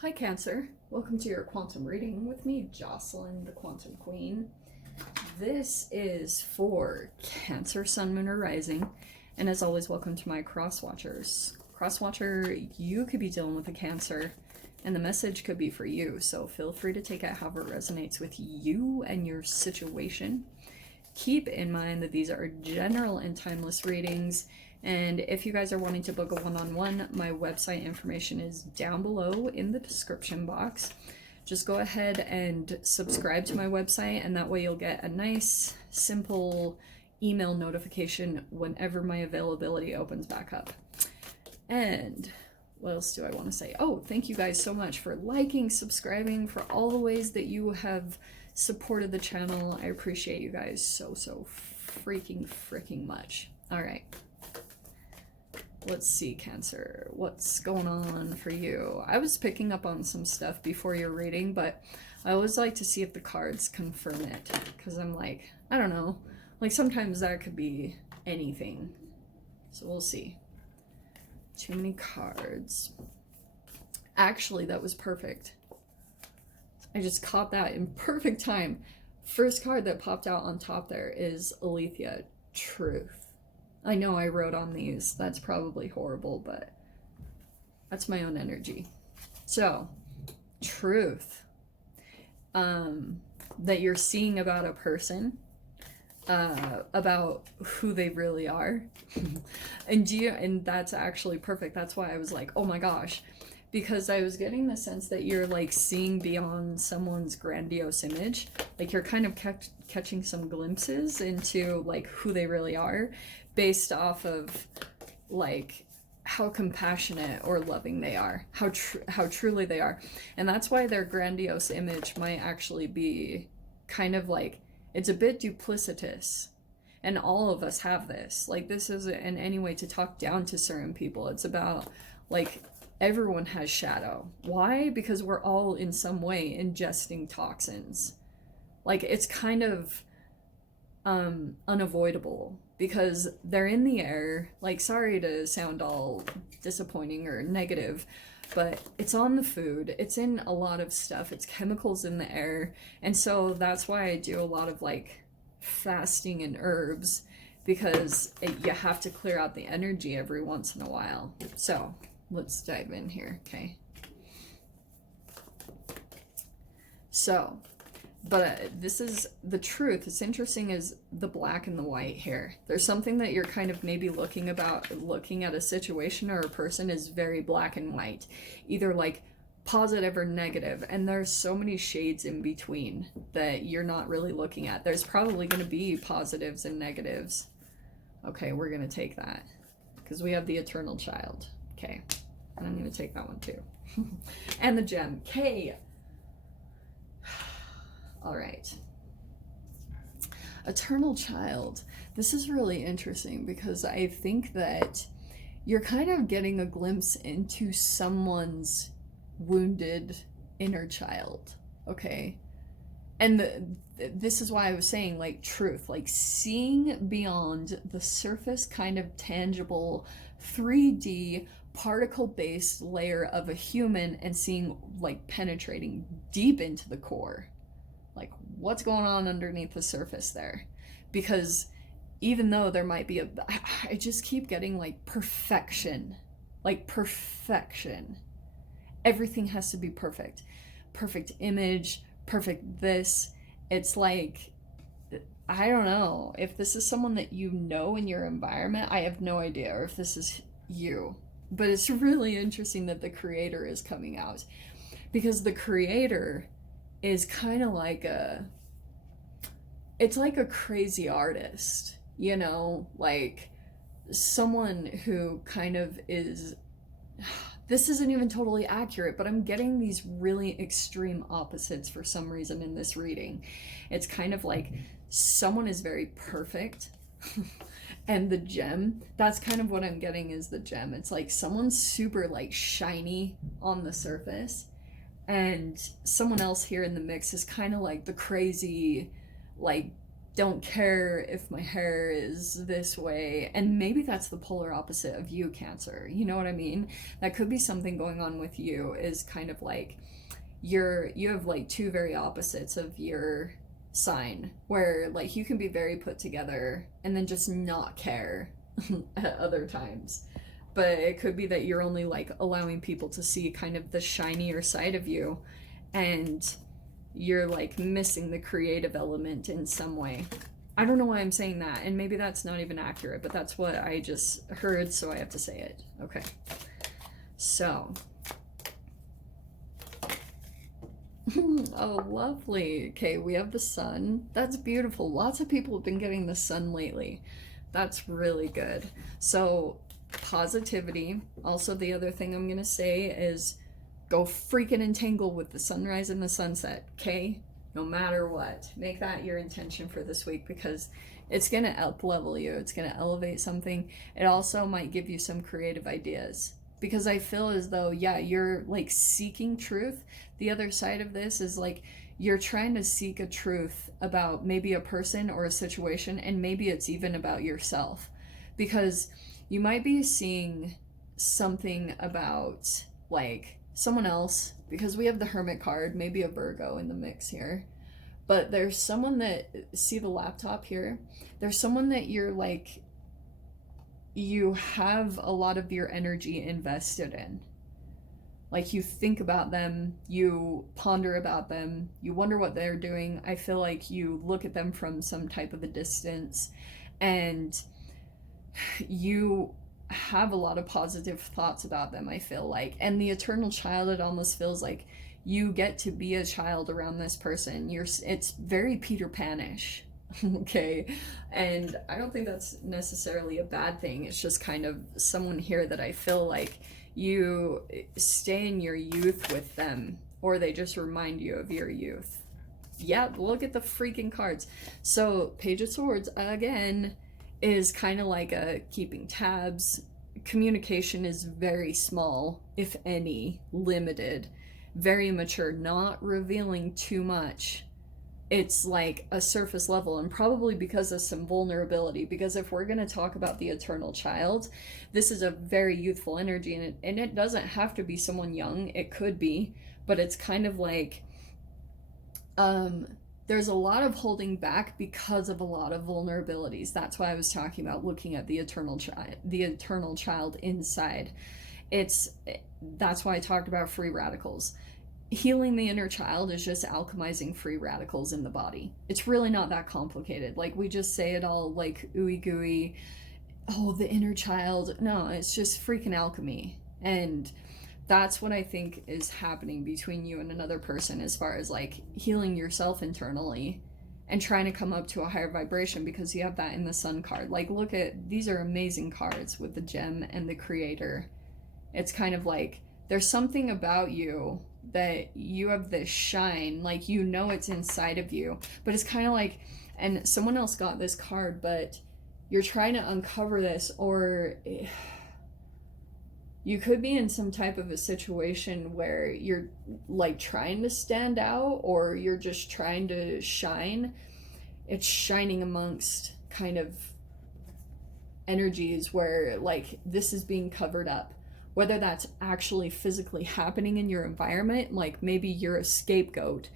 Hi Cancer, welcome to your quantum reading with me, Jocelyn, the Quantum Queen. This is for Cancer, Sun, Moon, or Rising, and as always, welcome to my cross watchers. Cross watcher, you could be dealing with a Cancer, and the message could be for you, so feel free to take it however it resonates with you and your situation. Keep in mind that these are general and timeless readings. And if you guys are wanting to book a one-on-one, my website information is down below in the description box. Just go ahead and subscribe to my website, and that way you'll get a nice, simple email notification whenever my availability opens back up. And what else do I want to say? Oh, thank you guys so much for liking, subscribing, for all the ways that you have supported the channel. I appreciate you guys so freaking much. All right. Let's see, Cancer, what's going on for you? I was picking up on some stuff before your reading, but I always like to see if the cards confirm it, because I'm like, I don't know, like sometimes that could be anything. So we'll see. Too many cards. Actually, that was perfect. I just caught that in perfect time. First card that popped out on top there is Alethea, Truth. I know I wrote on these. That's probably horrible, but that's my own energy. So, truth. That you're seeing about a person, about who they really are. And that's actually perfect. That's why I was like, oh my gosh. Because I was getting the sense that you're like seeing beyond someone's grandiose image. Like you're kind of catching some glimpses into like who they really are, based off of like how compassionate or loving they are, how truly they are. And that's why their grandiose image might actually be kind of like, it's a bit duplicitous. And all of us have this. Like, this isn't in any way to talk down to certain people. It's about like, everyone has shadow. Why? Because we're all in some way ingesting toxins. Like, it's kind of unavoidable because they're in the air. Like, sorry to sound all disappointing or negative, but it's on the food. It's in a lot of stuff. It's chemicals in the air. And so that's why I do a lot of like fasting and herbs, because you have to clear out the energy every once in a while. So let's dive in here, okay? So, but this is the truth. It's interesting is the black and the white here. There's something that you're kind of maybe looking at a situation or a person is very black and white, either like positive or negative, and there's so many shades in between that you're not really looking at. There's probably going to be positives and negatives. Okay, we're going to take that because we have the eternal child. Okay, and I'm going to take that one too. And the gem. K. All right. Eternal child. This is really interesting because I think that you're kind of getting a glimpse into someone's wounded inner child. Okay. And this is why I was saying like truth, like seeing beyond the surface kind of tangible 3D particle-based layer of a human and seeing like penetrating deep into the core. Like what's going on underneath the surface there? Because even though there might be I just keep getting like perfection. Like perfection. Everything has to be perfect. Perfect image, perfect this. It's like, I don't know if this is someone that you know in your environment. I have no idea, or if this is you. But it's really interesting that the creator is coming out, because the creator is kind of like it's like a crazy artist, you know, like someone who kind of is, this isn't even totally accurate, but I'm getting these really extreme opposites for some reason in this reading. It's kind of like someone is very perfect and the gem, that's kind of what I'm getting is the gem. It's like someone's super like shiny on the surface, and someone else here in the mix is kind of like the crazy, like don't care if my hair is this way. And maybe that's the polar opposite of you, Cancer. You know what I mean? That could be something going on with you, is kind of like you have like two very opposites of your sign, where like you can be very put together and then just not care at other times. But it could be that you're only like allowing people to see kind of the shinier side of you, and you're like missing the creative element in some way. I don't know why I'm saying that, and maybe that's not even accurate, but that's what I just heard, so I have to say it. Okay. So. Oh, lovely. Okay, we have the sun. That's beautiful. Lots of people have been getting the sun lately. That's really good. So, positivity. Also, the other thing I'm going to say is go freaking entangle with the sunrise and the sunset, okay? No matter what. Make that your intention for this week, because it's going to up level you. It's going to elevate something. It also might give you some creative ideas, because I feel as though, yeah, you're like seeking truth. The other side of this is like you're trying to seek a truth about maybe a person or a situation, and maybe it's even about yourself, because you might be seeing something about like someone else, because we have the Hermit card, maybe a Virgo in the mix here. But there's someone that, see the laptop here? There's someone that you're like, you have a lot of your energy invested in. Like you think about them, you ponder about them, you wonder what they're doing. I feel like you look at them from some type of a distance, and you have a lot of positive thoughts about them, I feel like. And the eternal child, it almost feels like you get to be a child around this person. It's very Peter Panish. Okay, and I don't think that's necessarily a bad thing. It's just kind of someone here that I feel like you stay in your youth with them, or they just remind you of your youth. Yeah, look at the freaking cards. So Page of Swords again is kind of like a keeping tabs. Communication is very small, if any, limited, very mature, not revealing too much. It's like a surface level, and probably because of some vulnerability, because if we're going to talk about the eternal child, this is a very youthful energy, and it doesn't have to be someone young. It could be, but it's kind of like there's a lot of holding back because of a lot of vulnerabilities. That's why I was talking about looking at the eternal child inside. That's why I talked about free radicals. Healing the inner child is just alchemizing free radicals in the body. It's really not that complicated. Like, we just say it all like ooey gooey. Oh, the inner child. No, it's just freaking alchemy. And that's what I think is happening between you and another person, as far as like healing yourself internally and trying to come up to a higher vibration, because you have that in the sun card. Like, look at, these are amazing cards with the gem and the creator. It's kind of like there's something about you that you have this shine, like, you know, it's inside of you, but it's kind of like, and someone else got this card, but you're trying to uncover this, or you could be in some type of a situation where you're like trying to stand out, or you're just trying to shine. It's shining amongst kind of energies where like this is being covered up. Whether that's actually physically happening in your environment, like maybe you're a scapegoat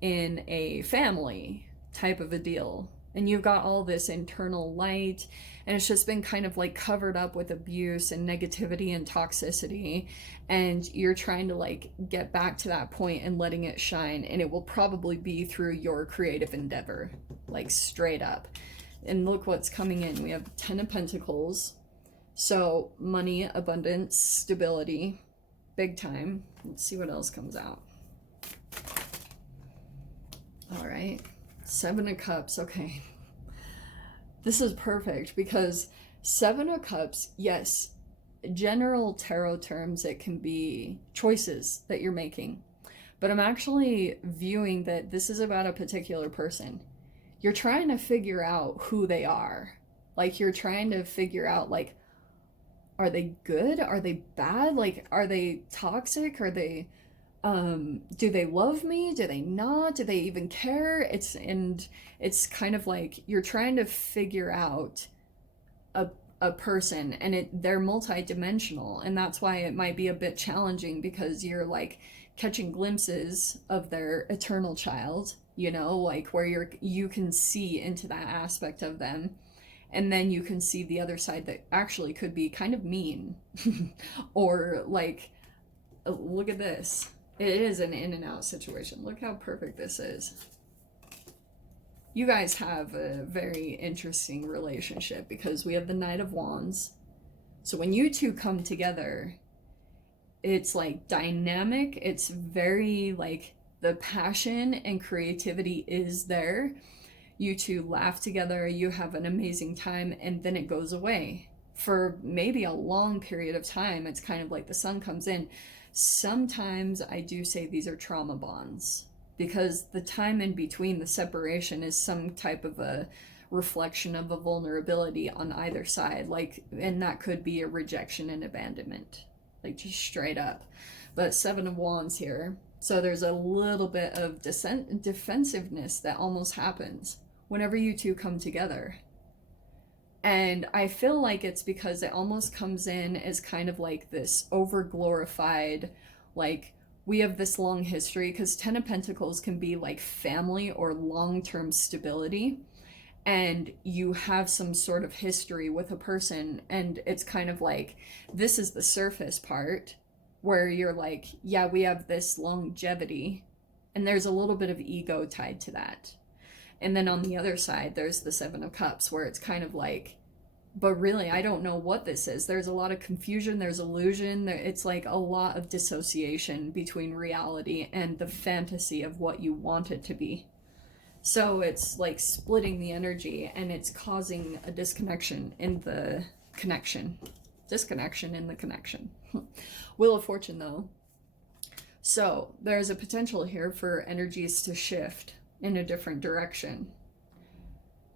in a family type of a deal, and you've got all this internal light, and it's just been kind of like covered up with abuse and negativity and toxicity, and you're trying to like get back to that point and letting it shine, and it will probably be through your creative endeavor, like straight up. And look what's coming in. We have 10 of Pentacles. So money, abundance, stability, big time. Let's see what else comes out. All right, 7 of Cups. Okay, this is perfect, because 7 of Cups, yes, general tarot terms, it can be choices that you're making, but I'm actually viewing that this is about a particular person. You're trying to figure out who they are. Like, you're trying to figure out, like, are they good? Are they bad? Like, are they toxic? Are they Do they love me? Do they not? Do they even care? It's kind of like you're trying to figure out a a person, and they're multidimensional, and that's why it might be a bit challenging, because you're like catching glimpses of their eternal child, you know, like where you can see into that aspect of them, and then you can see the other side that actually could be kind of mean or like, look at this. It is an in and out situation. Look how perfect this is. You guys have a very interesting relationship because we have the Knight of Wands. So when you two come together, it's like dynamic. It's very like the passion and creativity is there. You two laugh together, you have an amazing time, and then it goes away for maybe a long period of time. It's kind of like the sun comes in. Sometimes I do say these are trauma bonds, because the time in between the separation is some type of a reflection of a vulnerability on either side, like, and that could be a rejection and abandonment, like just straight up. But Seven of Wands here, so there's a little bit of defensiveness that almost happens whenever you two come together. And I feel like it's because it almost comes in as kind of like this over glorified, like, we have this long history, because Ten of Pentacles can be like family or long-term stability, and you have some sort of history with a person, and it's kind of like, this is the surface part where you're like, yeah, we have this longevity, and there's a little bit of ego tied to that. And then on the other side, there's the Seven of Cups, where it's kind of like, but really, I don't know what this is. There's a lot of confusion, there's illusion, it's like a lot of dissociation between reality and the fantasy of what you want it to be. So it's like splitting the energy, and it's causing a disconnection in the connection. Disconnection in the connection. Wheel of Fortune, though. So there's a potential here for energies to shift in a different direction.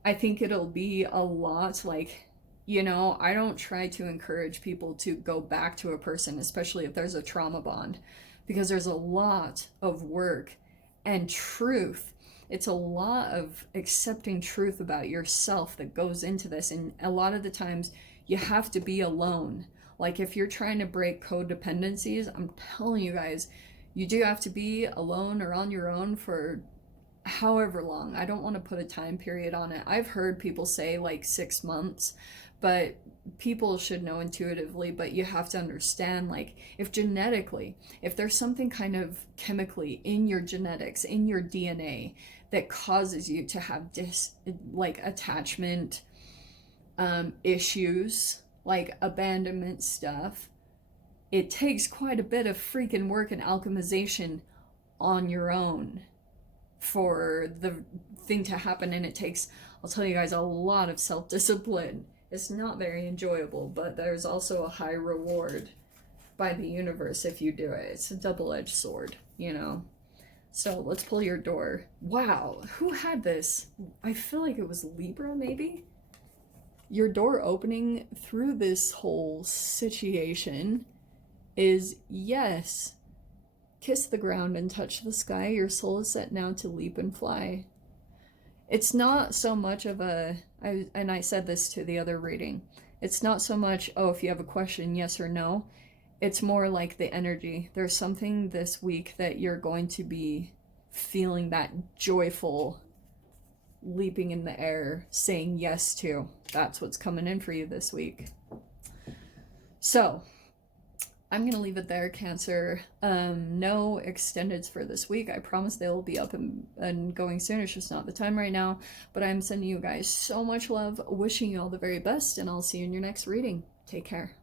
I think it'll be a lot like, you know, I don't try to encourage people to go back to a person, especially if there's a trauma bond, because there's a lot of work and truth. It's a lot of accepting truth about yourself that goes into this. And a lot of the times you have to be alone. Like if you're trying to break codependencies, I'm telling you guys, you do have to be alone or on your own for however long. I don't want to put a time period on it. I've heard people say like 6 months, but people should know intuitively. But you have to understand, like, if genetically, if there's something kind of chemically in your genetics, in your DNA, that causes you to have like attachment issues, like abandonment stuff, it takes quite a bit of freaking work and alchemization on your own for the thing to happen. And it takes, I'll tell you guys, a lot of self-discipline. It's not very enjoyable, but there's also a high reward by the universe if you do it. It's a double-edged sword, you know. So let's pull your door. Wow, who had this? I feel like it was Libra, maybe? Your door opening through this whole situation is yes. Kiss the ground and touch the sky. Your soul is set now to leap and fly. It's not so much of a, and I said this to the other reading, it's not so much, oh, if you have a question, yes or no. It's more like the energy. There's something this week that you're going to be feeling that joyful leaping in the air, saying yes to. That's what's coming in for you this week. So I'm going to leave it there, Cancer. No extendeds for this week. I promise they will be up and going soon. It's just not the time right now. But I'm sending you guys so much love, wishing you all the very best, and I'll see you in your next reading. Take care.